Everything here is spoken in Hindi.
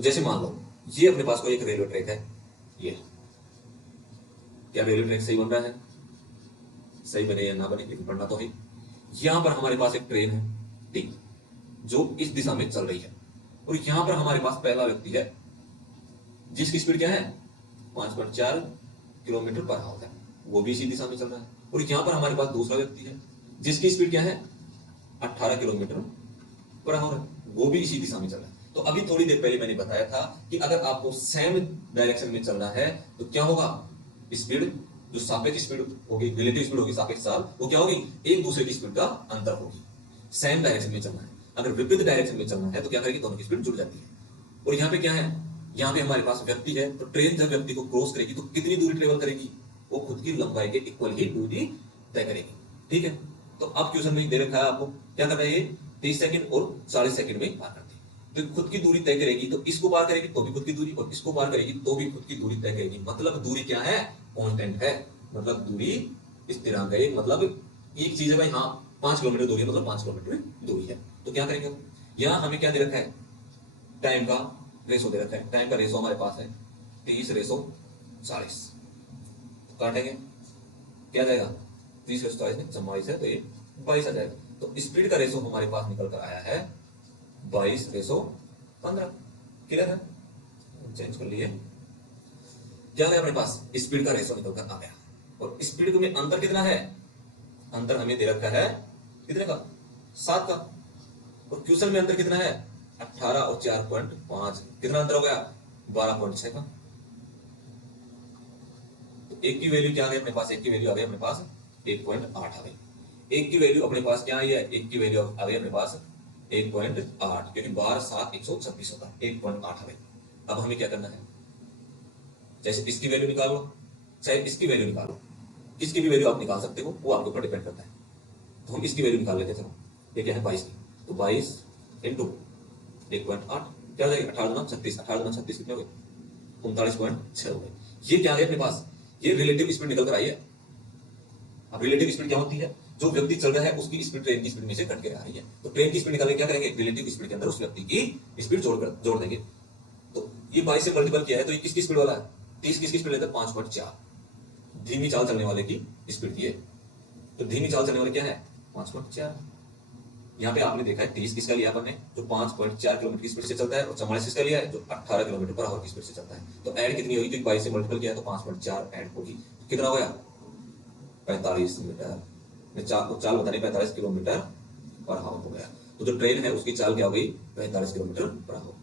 तो जैसे मान लो ये अपने पास कोई एक रेलवे ट्रैक है, ये क्या रेलवे ट्रैक सही बन रहा है? सही बने या ना बने, लेकिन पढ़ना तो है। यहां पर हमारे पास एक ट्रेन है, ठीक, जो इस दिशा में चल रही है, और यहां पर हमारे पास पहला व्यक्ति है जिसकी स्पीड क्या है? 5.4 किलोमीटर पर आवर है, वो भी इसी दिशा में चल रहा है। और यहां पर हमारे पास दूसरा व्यक्ति है जिसकी स्पीड क्या है? 18 किलोमीटर पर आवर है, वो भी इसी दिशा में चल रहा है। तो अभी थोड़ी देर पहले मैंने बताया था कि अगर आपको सेम डायरेक्शन में चलना है तो क्या होगा? स्पीड जो सापेक्ष स्पीड होगी, रिलेटिव स्पीड होगी सापेक्ष साल, वो क्या होगी? एक दूसरे की स्पीड का अंतर होगी। सेम डायरेक्शन में चलना है, अगर विपरीत डायरेक्शन में चलना है तो क्या करेगी? दोनों की स्पीड जुड़ जाती है। और यहाँ पे क्या है? यहाँ पे हमारे पास व्यक्ति है, तो ट्रेन जब व्यक्ति को क्रॉस करेगी तो कितनी दूरी ट्रेवल करेगी? वो खुद की लंबाई के इक्वल ही दूरी तय करेगी, ठीक है। तो अब क्वेश्चन में दे रखा है आपको क्या करना है, ये 30 सेकंड और 40 सेकंड में पार करती है। तो खुद की दूरी तय करेगी, तो इसको पार करेगी तो भी खुद की दूरी, और इसको पार करेगी तो भी खुद की दूरी तय करेगी। मतलब दूरी क्या है? कांस्टेंट है, मतलब दूरी स्थिरांक है। मतलब एक चीज है भाई, हाँ 5 किलोमीटर दूरी है, मतलब 5 किलोमीटर दूरी है। तो क्या करेंगे? यहाँ हमें क्या दे रखा है? टाइम का रेशो दे रखा है। टाइम का रेशो हमारे पास है 30:40। तो काटेंगे, क्या जाएगा? 30:40 में 44 है, तो ये 22 आ जाएगा। तो स्पीड का रेशो हमारे पास निकल कर आया है 22:15। क्लियर है? चेंज कर लिए, क्या है अपने पास? स्पीड का रेशो निकल कर आ गया। और स्पीड में अंतर कितना है? अंतर हमें दे रखा है कितने का? 7 का। और क्वेश्चन में अंतर कितना है? 18 और 4.5। कितना अंतर हो गया? 12.6 का। तो एक की वैल्यू क्या आ गई अपने पास? एक की वैल्यू आ गई अपने पास 1.8 आ गई। एक की वैल्यू अपने पास क्या आई है? एक की वैल्यू आ गई अपने पास 1.8, क्योंकि 12 7 136 होता है, 1.8 आ गई। अब हमें क्या करना है? जैसे इसकी वैल्यू निकालो, चाहे इसकी वैल्यू निकालो, किसकी भी वैल्यू आप निकाल सकते हो, वो आपके ऊपर डिपेंड करता है। तो हम इसकी वैल्यू निकाल लेते हैं। ये क्या है? 22 की। तो 22 इंटू 1.8 क्या हो जाएगी? 18 36। 18 36 कितने हो गए? 39.6 हो गए। ये क्या है अपने पास? ये रिलेटिव स्पीड निकल कर आई है। अब रिलेटिव स्पीड क्या होती है? जो व्यक्ति चल रहा है उसकी स्पीड ट्रेन की स्पीड में से घट के आ रही है। तो ट्रेन की स्पीड निकालने क्या करेंगे? रिलेटिव स्पीड के अंदर उस व्यक्ति की स्पीड जोड़ देंगे। तो ये 22 से मल्टीपल किया है, तो ये किसकी स्पीड वाला है? 30 किसकी स्पीड लेता है? 5.4। धीमी चाल चलने वाले की स्पीड की है। तो धीमी चाल चलने वाले क्या है? 5.4। यहाँ पे आपने देखा है 30 किसका लिया अपन ने? जो 5.4 किलोमीटर की स्पीड से चलता है, और 44 किसका लिया है? जो 18 किलोमीटर पर आवर की स्पीड से चलता है। तो ऐड कितनी होगी? तो 22 से मल्टीपल किया है तो 5.4 ऐड होगी। कितना हो गया? 45 मीटर। चाल बता रही 45 किलोमीटर पर आवर हो गया। तो जो ट्रेन है उसकी चाल क्या हो गई? 45 किलोमीटर पर आवर।